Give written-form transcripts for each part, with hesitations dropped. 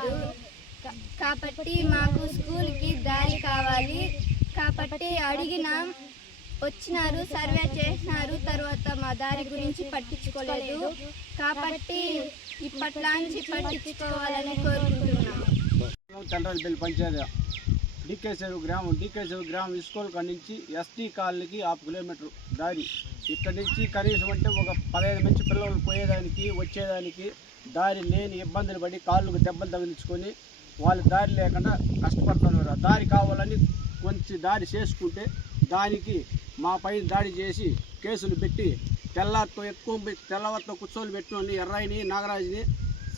లేదు కాబట్టి మాకు స్కూల్కి దారి కావాలి. కాబట్టి అడిగినాం, వచ్చినారు, సర్వే చేసినారు, తర్వాత మా దారి గురించి పట్టించుకోలేదు. కాబట్టి ఇప్పట్లాంచి పట్టించుకోవాలని కోరుకుంటున్నాము. చంద్రాలపల్లి పంచాయతీ డికేసేరు గ్రామం స్కూల్ కాడ నుంచి ఎస్టీ కాలనీకి 1/2 కిలోమీటర్ దారి. ఇక్కడ నుంచి కనీసం అంటే ఒక 15 మంది పిల్లలు పోయేదానికి వచ్చేదానికి దారి లేని ఇబ్బందులు పడి కాళ్ళకు దెబ్బలు తగిలించుకొని వాళ్ళు దారి లేకుండా కష్టపడుతున్నారు. దారి కావాలని కొంచెం దారి చేసుకుంటే దానికి మా పైన దాడి చేసి కేసులు పెట్టి తెల్లవారితో కూర్చొని పెట్టుకొని ఎర్రాయిని నాగరాజుని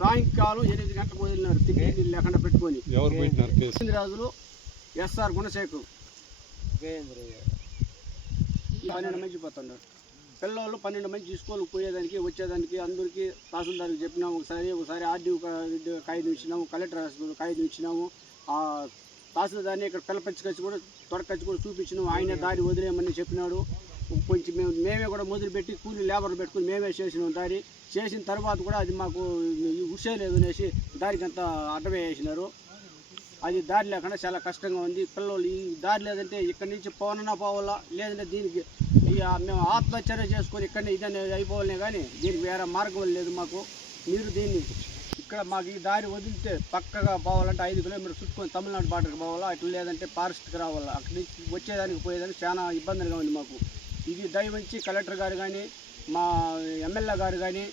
సాయంకాలం 8 గంటలకు వదిలినారు. తిండి నీళ్ళు లేకుండా పెట్టుకొని రాజులు ఎస్ఆర్ గుణశేఖర్ 12 మంది పోతున్నారు. పిల్లలు 12 మంది స్కూల్కి పోయేదానికి వచ్చేదానికి అందరికీ తహసీల్దార్కి చెప్పినాము. ఒకసారి ఆర్డీఓ కాగితం ఇచ్చినాము, కలెక్టర్ కాగితం ఇచ్చినాము. తహసీల్దార్ని ఇక్కడ పిల్లపచ్చి కూడా తొడకచ్చి కూడా చూపించినాము. ఆయన దారి వదిలేయమని చెప్పినాడు. కొంచెం మేమే కూడా మొదలుపెట్టి కూలీ లేబర్లు పెట్టుకుని మేమే చేసినాం. దారి చేసిన తర్వాత కూడా అది మాకు ఉసేలేదు అనేసి దారికి అంతా అడ్డమే వేసినారు. అది దారి లేకుండా చాలా కష్టంగా ఉంది. పిల్లలు ఈ దారి లేదంటే ఇక్కడి నుంచి పోవాలా, లేదంటే దీనికి మేము ఆత్మహత్య చేసుకొని ఇక్కడనే ఇదని అయిపోవాలనే కానీ దీనికి వేరే మార్గం లేదు మాకు. మీరు దీన్ని ఇక్కడ మాకు ఈ దారి వదిలితే పక్కగా పోవాలంటే 5 కిలోమీటర్లు చుట్టుకొని తమిళనాడు బార్డర్కి పోవాలా, అట్లా లేదంటే ఫారెస్ట్కి రావాలా. అక్కడి నుంచి వచ్చేదానికి పోయేదానికి చాలా ఇబ్బందిగా ఉంది మాకు. ఇది దయవంచి కలెక్టర్ గారు కానీ, మా ఎమ్మెల్యే గారు కానీ